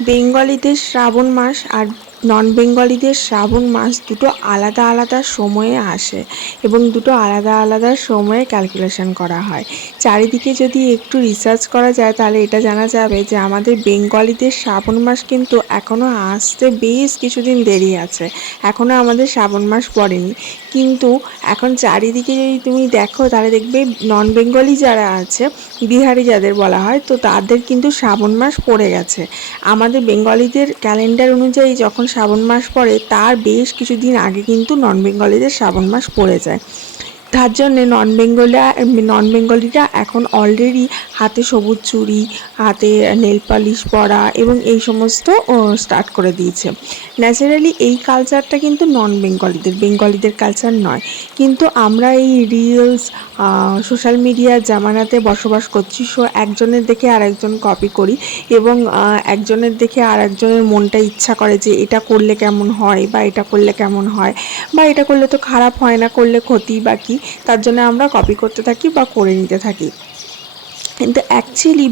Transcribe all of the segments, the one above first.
বেঙ্গলিদের শ্রাবণ মাস আর নন বেঙ্গলিদের শ্রাবণ মাস দুটো আলাদা আলাদা সময়ে আসে এবং দুটো আলাদা আলাদা সময়ে ক্যালকুলেশন করা হয়। চারিদিকে যদি একটু রিসার্চ করা যায় তাহলে এটা জানা যাবে যে আমাদের বেঙ্গলিদের শ্রাবণ মাস কিন্তু এখনও আসতে বেশ কিছুদিন দেরি আছে। এখনও আমাদের শ্রাবণ মাস পড়েনি। কিন্তু এখন চারিদিকে যদি তুমি দেখো তাহলে দেখবে নন বেঙ্গলি যারা আছে, বিহারি যাদের বলা হয়, তো তাদের কিন্তু শ্রাবণ মাস পড়ে গেছে। আমাদের বেঙ্গলিদের ক্যালেন্ডার অনুযায়ী যখন শ্রাবণ মাস পড়ে, তার বেশ কিছুদিন আগে কিন্তু নন বেঙ্গলিদের শ্রাবণ মাস পড়ে যায়। তার জন্যে নন বেঙ্গলিরা নন বেঙ্গলিরা এখন অলরেডি হাতে সবুজ চুড়ি, হাতে নেল পালিশ পরা এবং এই সমস্ত স্টার্ট করে দিয়েছে। ন্যাচারালি এই কালচারটা কিন্তু নন বেঙ্গলিদের বেঙ্গলিদের কালচার নয়। কিন্তু আমরা এই রিলস সোশ্যাল মিডিয়ার জামানাতে বসবাস করছি সো একজনের দেখে আর একজন কপি করি এবং একজনের দেখে আর একজনের মনটা ইচ্ছা করে যে এটা করলে কেমন হয় বা এটা করলে কেমন হয়। বা এটা করলে তো খারাপ হয় না, করলে ক্ষতি বা কী? তার জন্য আমরা কপি করতে থাকি বা করে নিতে থাকি। কিন্তু অ্যাকচুয়ালি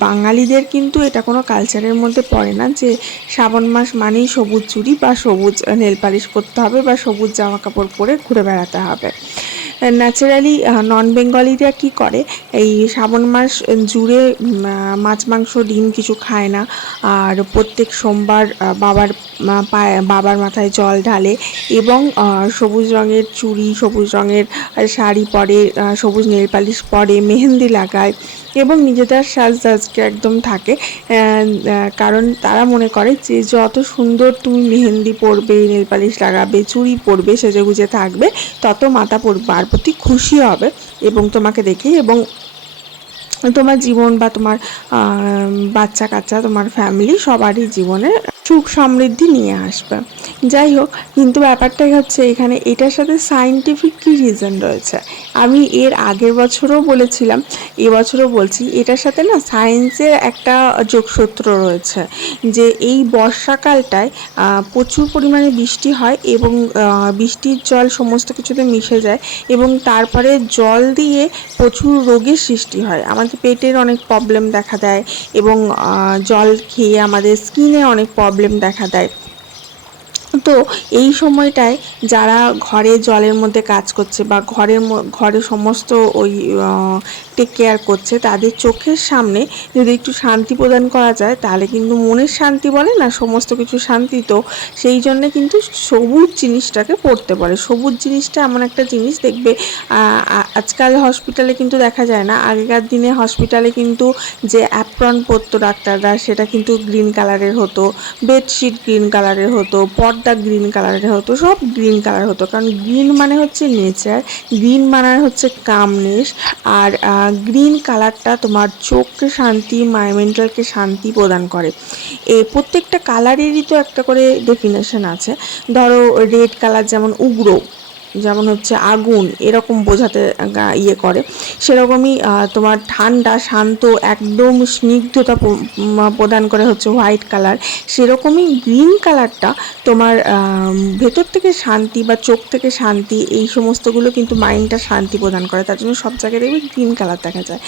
বাঙালিদের কিন্তু এটা কোনো কালচারের মধ্যে পড়ে না যে শ্রাবণ মাস মানেই সবুজ চুড়ি বা সবুজ নেলপালিশ করতে হবে বা সবুজ জামা কাপড় পরে ঘুরে বেড়াতে হবে। ন্যাচারালি নন বেঙ্গলিরা কি করে? এই শ্রাবণ মাস জুড়ে মাছ, মাংস, ডিম কিছু খায় না। আর প্রত্যেক সোমবার বাবার পায়ে, বাবার মাথায় জল ঢালে এবং সবুজ রঙের চুড়ি, সবুজ রঙের শাড়ি পরে সবুজ নেল পালিশ পরে, মেহেন্দি লাগায়। এবং নিজেদের সাজদাজকে একদম থাকে। কারণ তারা মনে করে যে যত সুন্দর তুমি মেহেন্দি পরবে, নেল পালিশ লাগাবে, চুড়ি পরবে সেজে গুজে থাকবে, তত মাথা পড়বার প্রতি খুশি হবে এবং তোমাকে দেখে এবং তোমার জীবন বা তোমার বাচ্চা কাচ্চা তোমার ফ্যামিলি সবারই জীবনে সুখ সমৃদ্ধি নিয়ে আসবে। যাই হোক, কিন্তু ব্যাপারটাই হচ্ছে এখানে এটার সাথে সাইন্টিফিক কী রিজন রয়েছে? আমি এর আগের বছরও বলেছিলাম, এবছরও বলছি, এটার সাথে না সায়েন্সের একটা যোগসূত্র রয়েছে যে এই বর্ষাকালটায় প্রচুর পরিমাণে বৃষ্টি হয় এবং বৃষ্টির জল সমস্ত কিছুতে মিশে যায় এবং তারপরে জল দিয়ে প্রচুর রোগের সৃষ্টি হয়। আমাদের পেটের অনেক প্রবলেম দেখা দেয় এবং জল খেয়ে আমাদের স্কিনে অনেক প্রবলেম দেখা দেয়। তো এই সময়টায় যারা ঘরে জলের মধ্যে কাজ করছে বা ঘরের ঘরে সমস্ত ওই টেক কেয়ার করছে, তাদের চোখের সামনে যদি একটু শান্তি প্রদান করা যায়, তাহলে কিন্তু মনের শান্তি বলে না, সমস্ত কিছু শান্তি তো সেই জন্য কিন্তু সবুজ জিনিসটাকে পড়তে পারে। সবুজ জিনিসটা এমন একটা জিনিস দেখবে আজকাল হসপিটালে কিন্তু দেখা যায় না, আগেকার দিনে হসপিটালে কিন্তু যে অ্যাপ্রন পরতো ডাক্তাররা, সেটা কিন্তু গ্রিন কালারের হতো বেডশিট গ্রিন কালারের হতো, পর্দা গ্রিন কালারের হতো, সব গ্রিন কালার হতো। কারণ গ্রিন মানে হচ্ছে নেচার গ্রিন মানে হচ্ছে কামনেস আর গ্রিন কালারটা তোমার চোখকে শান্তি মাই মেন্টালকে শান্তি প্রদান করে। এ, প্রত্যেকটা কালারেরই তো একটা করে ডেফিনেশন আছে। ধরো রেড কালার যেমন উগ্র যেমন হচ্ছে আগুন, এরকম বোঝাতে ইয়ে করে। সেরকমই তোমার ঠান্ডা, শান্ত, একদম স্নিগ্ধতা প্রদান করে হচ্ছে হোয়াইট কালার। সেরকমই গ্রিন কালারটা তোমার ভেতর থেকে শান্তি বা চোখ থেকে শান্তি, এই সমস্তগুলো কিন্তু মাইন্ডটা শান্তি প্রদান করে। তার জন্য সব জায়গায় দেখবে গ্রিন কালার দেখা যায়।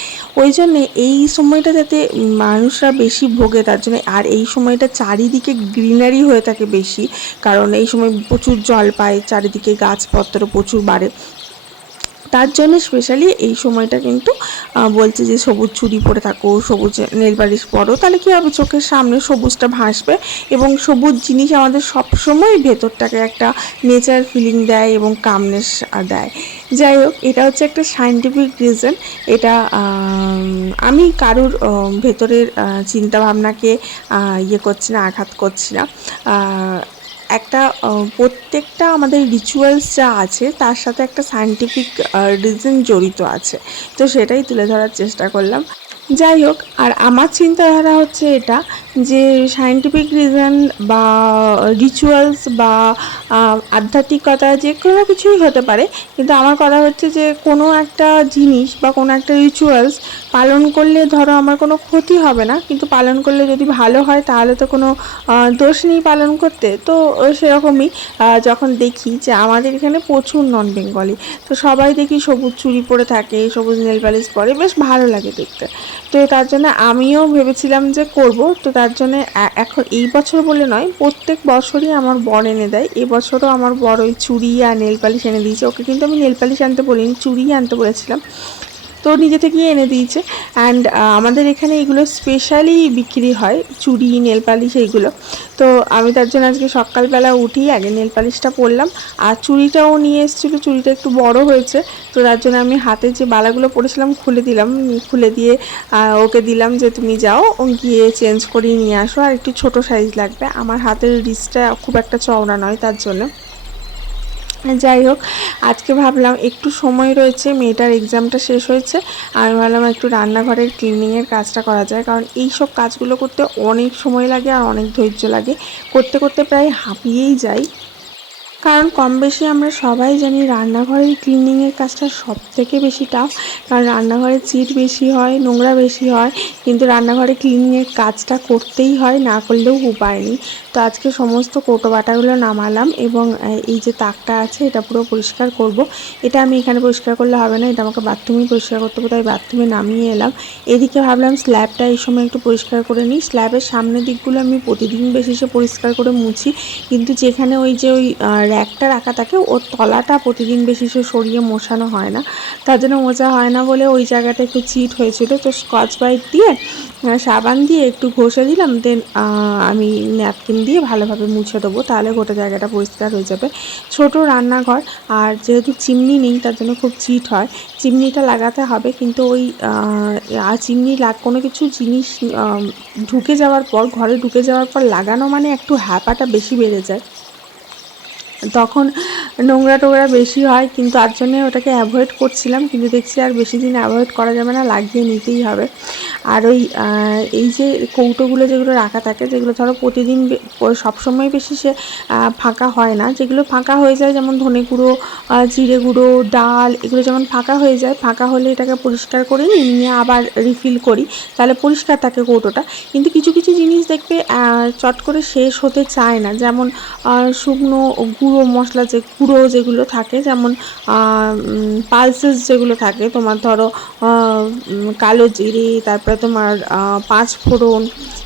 ওই জন্যে এই সময়টা যাতে মানুষরা বেশি ভোগে, তার জন্য আর এই সময়টা চারিদিকে গ্রিনারি হয়ে থাকে বেশি। কারণ এই সময় প্রচুর জল পায়, চারিদিকে গাছপত্র প্রচুর বাড়ে। তার জন্য স্পেশালি এই সময়টা কিন্তু বলছে যে সবুজ চুড়ি পরে থাকো, সবুজ নেল পালিশ পরো, তাহলে কী হবে? চোখের সামনে সবুজটা ভাসবে এবং সবুজ জিনিস আমাদের সবসময় ভেতরটাকে একটা নেচার ফিলিং দেয় এবং কামনেস দেয়। যাই হোক, এটা হচ্ছে একটা সাইন্টিফিক রিজন এটা আমি কারুর ভেতরের চিন্তাভাবনাকে ইয়ে করছি না, আঘাত করছি না। একটা প্রত্যেকটা আমাদের রিচুয়ালস যা আছে, তার সাথে একটা সায়েন্টিফিক রিজন জড়িত আছে। তো সেটাই তুলে ধরার চেষ্টা করলাম। যাই হোক, আর আমার চিন্তাধারা হচ্ছে এটা যে সায়েন্টিফিক রিজন বা রিচুয়ালস বা আধ্যাত্মিকতা যে কোনো কিছুই হতে পারে, কিন্তু আমার কথা হচ্ছে যে কোনো একটা জিনিস বা কোনো একটা রিচুয়ালস পালন করলে ধরো আমার কোনো ক্ষতি হবে না, কিন্তু পালন করলে যদি ভালো হয় তাহলে তো কোনো দোষ নেই পালন করতে। তো সেরকমই যখন দেখি যে আমাদের এখানে প্রচুর নন বেঙ্গলি তো সবাই দেখি সবুজ চুড়ি পরে থাকে, সবুজ নেল পালিশ পরে, বেশ ভালো লাগে দেখতে। তো তার জন্য আমিও ভেবেছিলাম যে করব। তো তার জন্য এখন এই বছর বলে নয়, প্রত্যেক বছরই আমার বর এনে দেয়। এবছরও আমার বড় ওই চুড়ি আর নেলপালিশ এনে দিয়েছে। ওকে কিন্তু আমি নেলপালিশ আনতে বলিনি, চুড়ি আনতে বলেছিলাম। তো নিজে থেকেই এনে দিয়েছে। অ্যান্ড আমাদের এখানে এগুলো স্পেশালি বিক্রি হয়, চুড়ি নেল পালিশ এইগুলো। তো আমি তার জন্য আজকে সকালবেলা উঠেই আগে নেল পালিশটা পরলাম। আর চুড়িটাও নিয়ে এসেছিল, চুড়িটা একটু বড় হয়েছে। তো তার জন্য আমি হাতে যে বালাগুলো পরেছিলাম, খুলে দিলাম। খুলে দিয়ে ওকে দিলাম যে, তুমি যাও, গিয়ে চেঞ্জ করিয়ে নিয়ে আসো। আর একটু ছোট সাইজ লাগবে। আমার হাতের রিস্টটা খুব একটা চওড়া নয় তার জন্য। যাই হোক, আজকে ভাবলাম একটু সময় রয়েছে, মেয়েটার এক্সামটা শেষ হয়েছে, আমি ভাবলাম একটু রান্নাঘরের ক্লিনিংয়ের কাজটা করা যায়, কারণ এই সব কাজগুলো করতে অনেক সময় লাগে আর অনেক ধৈর্য লাগে। করতে করতে প্রায় হাঁপিয়েই যাই। কারণ কম বেশি আমরা সবাই জানি রান্নাঘরের ক্লিনিংয়ের কাজটা সব থেকে বেশি টাফ কারণ রান্নাঘরে চিট বেশি হয়, নোংরা বেশি হয়, কিন্তু রান্নাঘরে ক্লিনিংয়ের কাজটা করতেই হয়, না করলেও উপায় নেই। তো আজকে সমস্ত কৌটো বাটাগুলো নামালাম এবং এই যে তাকটা আছে এটা পুরো পরিষ্কার করব। এটা আমি এখানে পরিষ্কার করলে হবে না, এটা আমাকে বাথরুমেই পরিষ্কার করতে হবে, তাই বাথরুমে নামিয়ে এলাম। এদিকে ভাবলাম স্ল্যাবটা এই সময় একটু পরিষ্কার করে নিই। স্ল্যাবের সামনের দিকগুলো আমি প্রতিদিন বেশিসে পরিষ্কার করে মুছি, কিন্তু যেখানে ওই যে ওই র্যাকটা রাখা থাকে ওর তলাটা প্রতিদিন বেশি সে সরিয়ে মোছানো হয় না। তার জন্য মোছা হয় না বলে ওই জায়গাটা একটু চিট হয়েছিল। তো স্কচ ব্রাইট দিয়ে সাবান দিয়ে একটু ঘষে দিলাম দেন আমি ন্যাপকিন দিয়ে ভালোভাবে মুছে দেবো, তাহলে গোটা জায়গাটা পরিষ্কার হয়ে যাবে। ছোট রান্নাঘর, আর যেহেতু চিমনি নেই, তার জন্য খুব চিট হয়। চিমনিটা লাগাতে হবে, কিন্তু ওই চিমনি লাগ, কোনো কিছু জিনিস ঢুকে যাওয়ার পর, ঘরে ঢুকে যাওয়ার পর লাগানো মানে একটু হ্যাপাটা বেশি বেড়ে যায়। তখন নোংরা টোংরা বেশি হয়, কিন্তু তার জন্যে ওটাকে অ্যাভয়েড করছিলাম, কিন্তু দেখছি আর বেশি দিন অ্যাভয়েড করা যাবে না, লাগিয়ে নিতেই হবে। আর ওই এই যে কৌটোগুলো যেগুলো রাখা থাকে, যেগুলো ধরো প্রতিদিন সবসময় বেশি সে ফাঁকা হয় না। যেগুলো ফাঁকা হয়ে যায়, যেমন ধনে গুঁড়ো জিরে গুঁড়ো, ডাল, এগুলো যেমন ফাঁকা হয়ে যায়, ফাঁকা হলে এটাকে পরিষ্কার করে নিই, নিয়ে আবার রিফিল করি। তাহলে পরিষ্কার থাকে কৌটোটা। কিন্তু কিছু কিছু জিনিস দেখবে চট করে শেষ হতে চায় না। যেমন শুকনো গুঁড়ো মশলা যে, গুঁড়ো যেগুলো থাকে, যেমন পালসেস যেগুলো থাকে, তোমার ধরো কালো জিরে, তারপরে তোমার আহ, পাঁচ ফোড়ন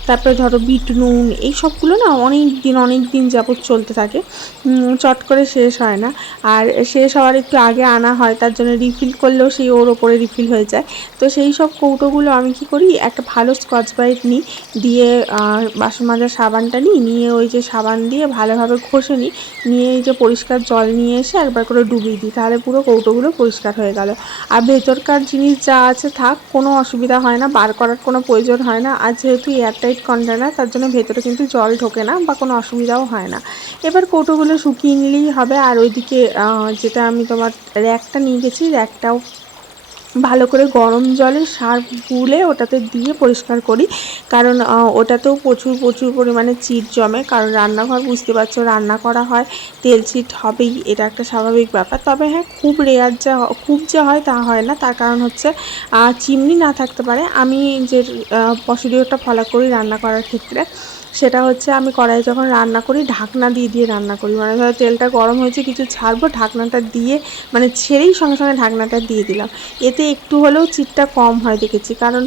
তারপরে ধরো বিট নুন, এই সবগুলো না অনেক দিন অনেক দিন যাবত চলতে থাকে। চট করে শেষ হয় না। আর শেষ হওয়ার একটু আগে আনা হয়, তার জন্য রিফিল করলেও সেই ওর ওপরে রিফিল হয়ে যায়। তো সেই সব কৌটোগুলো আমি কি করি, একটা ভালো স্কচ ব্রাইট নিই, দিয়ে বাসন মাজার সাবানটা নিই, নিয়ে ওই যে সাবান দিয়ে ভালোভাবে ঘষে নিই, নিয়ে এই যে পরিষ্কার জল নিয়ে এসে একবার করে ডুবিয়ে দিই, তাহলে পুরো কৌটোগুলো পরিষ্কার হয়ে গেল। আর ভেতরকার জিনিস যা আছে থাক, কোনো অসুবিধা হয় না, বার করার কোনো প্রয়োজন হয় না। আর যেহেতু এয়ারটাইট কন্টেনার তার জন্য ভেতরে কিন্তু জল ঢোকে না বা কোনো অসুবিধাও হয় না। এবার কৌটোগুলো শুকিয়ে নিলেই হবে, আর ওইদিকে যেটা আমি তোমার র্যাকটা নিয়ে গেছি র্যাকটাও ভালো করে গরম জলে সার্ফ গুলে ওটাতে দিয়ে পরিষ্কার করি। কারণ ওটাতেও প্রচুর প্রচুর পরিমাণে চিট জমে। কারণ রান্নাঘর বুঝতে পারছ, রান্না করা হয়, তেল চিট হবেই, এটা একটা স্বাভাবিক ব্যাপার। তবে হ্যাঁ খুব রেয়ার যা, খুব যে হয় তা হয় না। তার কারণ হচ্ছে চিমনি না থাকতে পারে। আমি যে প্রসিডিওরটা ফলো করি রান্না করার ক্ষেত্রে। সেটা হচ্ছে আমি কড়াইয়ে যখন রান্না করি, ঢাকনা দিয়ে দিয়ে রান্না করি। মানে ধরো তেলটা গরম হয়েছে, কিছু ছাড়বো, ঢাকনাটা দিয়ে মানে ছেড়েই সঙ্গে সঙ্গে ঢাকনাটা দিয়ে দিলাম। এতে একটু হলেও চিটটা কম হয় দেখেছি। কারণ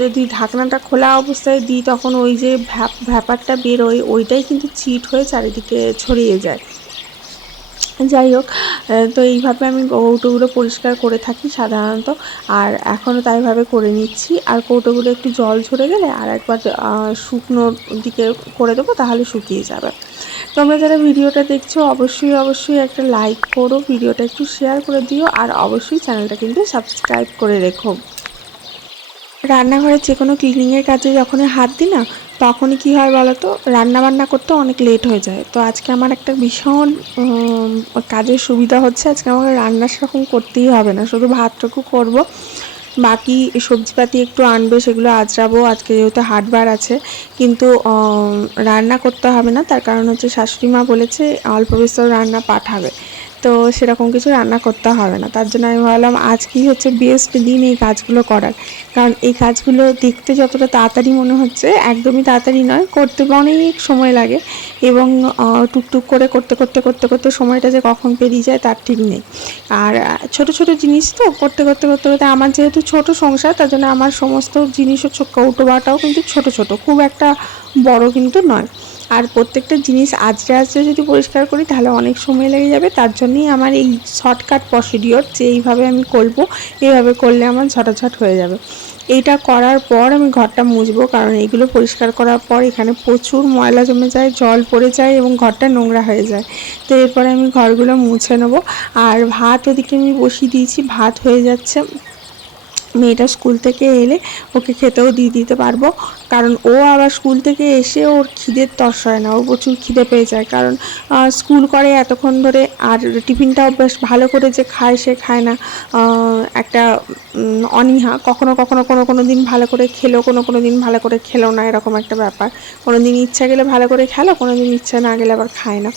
যদি ঢাকনাটা খোলা অবস্থায় দিই, তখন ওই যে ভ্যাপ, ভ্যাপারটা বেরোয়, ওইটাই কিন্তু চিট হয়ে চারিদিকে ছড়িয়ে যায়। যাই হোক তো এইভাবে আমি কৌটোগুলো পরিষ্কার করে থাকি সাধারণত। আর এখনও তাইভাবে করে নিচ্ছি। আর কৌটোগুলো একটু জল ঝরে গেলে আর একবার আহ, শুকনোর দিকে করে দেবো তাহলে শুকিয়ে যাবে। তোমরা যারা ভিডিওটা দেখছ অবশ্যই অবশ্যই একটা লাইক করো ভিডিওটা একটু শেয়ার করে দিও আর অবশ্যই চ্যানেলটা কিন্তু সাবস্ক্রাইব করে রেখো। রান্নাঘরে যে কোনো ক্লিনিংয়ের কাজে যখনই হাত দিই না তখনই কী হয় বলো তো রান্না বান্না করতে অনেক লেট হয়ে যায়। তো আজকে আমার একটা ভীষণ কাজের সুবিধা হচ্ছে আজকে আমাকে রান্না সেরকম করতেই হবে না। শুধু ভাতটুকু করব। বাকি সবজিপাতি একটু আনবে, সেগুলো আজরাবো আজকে যেহেতু হাটবার আছে, কিন্তু রান্না করতে হবে না। তার কারণ হচ্ছে শাশুড়ি মা বলেছে, অল্প বিস্তর রান্না পাঠাবে। তো সেরকম কিছু রান্না করতে হবে না। তার জন্য আমি ভাবলাম, আজকেই হচ্ছে বেস্ট দিন এই কাজগুলো করার। কারণ এই কাজগুলো দেখতে যতটা তাড়াতাড়ি মনে হচ্ছে, একদমই তাড়াতাড়ি নয়, করতে অনেক সময় লাগে এবং টুকটুক করে করতে করতে করতে করতে সময়টা যে কখন পেরিয়ে যায় তার ঠিক নেই। আর ছোট ছোট জিনিস তো করতে করতে করতে করতে আমার যেহেতু ছোট সংসার, তার জন্য আমার সমস্ত জিনিসও ছো- কৌটো বাটাও কিন্তু ছোট ছোট, খুব একটা বড় কিন্তু নয়। আর প্রত্যেকটা জিনিস আজরে আজরে যদি পরিষ্কার করি, তাহলে অনেক সময় লেগে যাবে। তার জন্যই আমার এই শর্টকাট প্রসিডিওর যে এইভাবে আমি করব, এইভাবে করলে আমার ঝটাঝট হয়ে যাবে। এইটা করার পর আমি ঘরটা মুছবো, কারণ এইগুলো পরিষ্কার করার পর এখানে প্রচুর ময়লা জমে যায়, জল পড়ে যায় এবং ঘরটা নোংরা হয়ে যায়। তো এরপরে আমি ঘরগুলো মুছে নেব। আর ভাত ওদিকে আমি বসিয়ে দিয়েছি, ভাত হয়ে যাচ্ছে। মেয়েটা স্কুল থেকে এলে ওকে খেতেও দিয়ে দিতে পারব। কারণ ও আবার স্কুল থেকে এসে ওর খিদের তর্স হয় না, ও প্রচুর খিদে পেয়ে যায়। কারণ স্কুল করে এতক্ষণ ধরে আর টিফিনটাও বেশ ভালো করে যে খায় সে খায় না। একটা অনীহা। কখনো কখনো, কোনো কোনো দিন ভালো করে খেলো, কোনো কোনো দিন ভালো করে খেলো না, এরকম একটা ব্যাপার। কোনো দিন ইচ্ছা গেলে ভালো করে খেলো, কোনো দিন ইচ্ছা না গেলে আবার খায় না।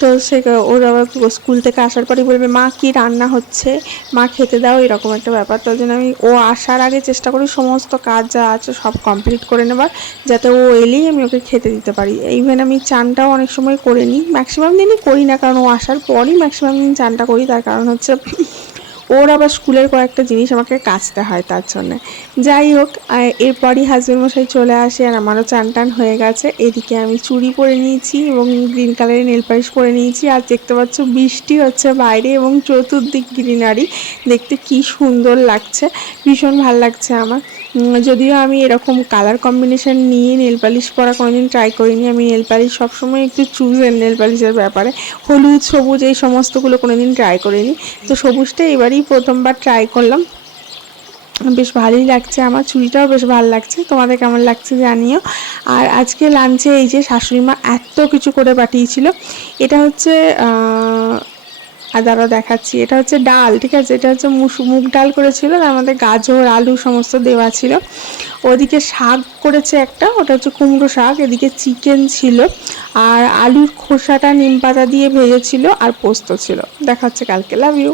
তো সে ওর আবার স্কুল থেকে আসার পরেই বলবে, মা, কি রান্না হচ্ছে? মা, খেতে দাও। এরকম একটা ব্যাপার। তার জন্য আমি, ও আসার আগে চেষ্টা করি সমস্ত কাজ যা আছে সব কমপ্লিট করে নেবার, যাতে ও এলেই আমি ওকে খেতে দিতে পারি। ইভেন আমি চানটাও অনেক সময় করে নিই ম্যাক্সিমাম দিনই করি না, কারণ ও আসার পরই ম্যাক্সিমাম দিন চানটা করি। তার কারণ হচ্ছে ওর আবার স্কুলের কয়েকটা জিনিস আমাকে কাচতে হয় তার জন্য। যাই হোক এরপরই হাজবেন্ড মশাই চলে আসে আর আমারও চান টান হয়ে গেছে। এদিকে আমি চুড়ি পরে নিয়েছি এবং গ্রিন কালারের নেল পালিশ পরে নিয়েছি আর দেখতে পাচ্ছ বৃষ্টি হচ্ছে বাইরে এবং চতুর্দিক গ্রিনারি দেখতে কি সুন্দর লাগছে, ভীষণ ভালো লাগছে আমার। যদিও আমি এরকম কালার কম্বিনেশন নিয়ে নেল পালিশ পরা কোনোদিন ট্রাই করিনি। আমি নেল পালিশ সবসময় একটু চুজের নেল পালিশের ব্যাপারে। হলুদ, সবুজ এই সমস্তগুলো কোনোদিন ট্রাই করিনি। তো সবুজটা এবারই প্রথমবার ট্রাই করলাম। বেশ ভালোই লাগছে আমার, চুড়িটাও বেশ ভালো লাগছে। তোমাদের কেমন লাগছে জানিও। আর আজকে লাঞ্চে এই যে শাশুড়ি মা এত কিছু করে পাঠিয়েছিল, এটা হচ্ছে আর দেখাচ্ছি। এটা হচ্ছে ডাল, ঠিক আছে? এটা হচ্ছে মুগ ডাল করেছিল, তার মধ্যে গাজর, আলু সমস্ত দেওয়া ছিল। ওদিকে শাক করেছে একটা, ওটা হচ্ছে কুমড়ো শাক, এদিকে চিকেন ছিল, আর আলুর খোসাটা নিম পাতা দিয়ে ভেজেছিল, আর পোস্ত ছিল। দেখা হচ্ছে কালকে লাভ ইউ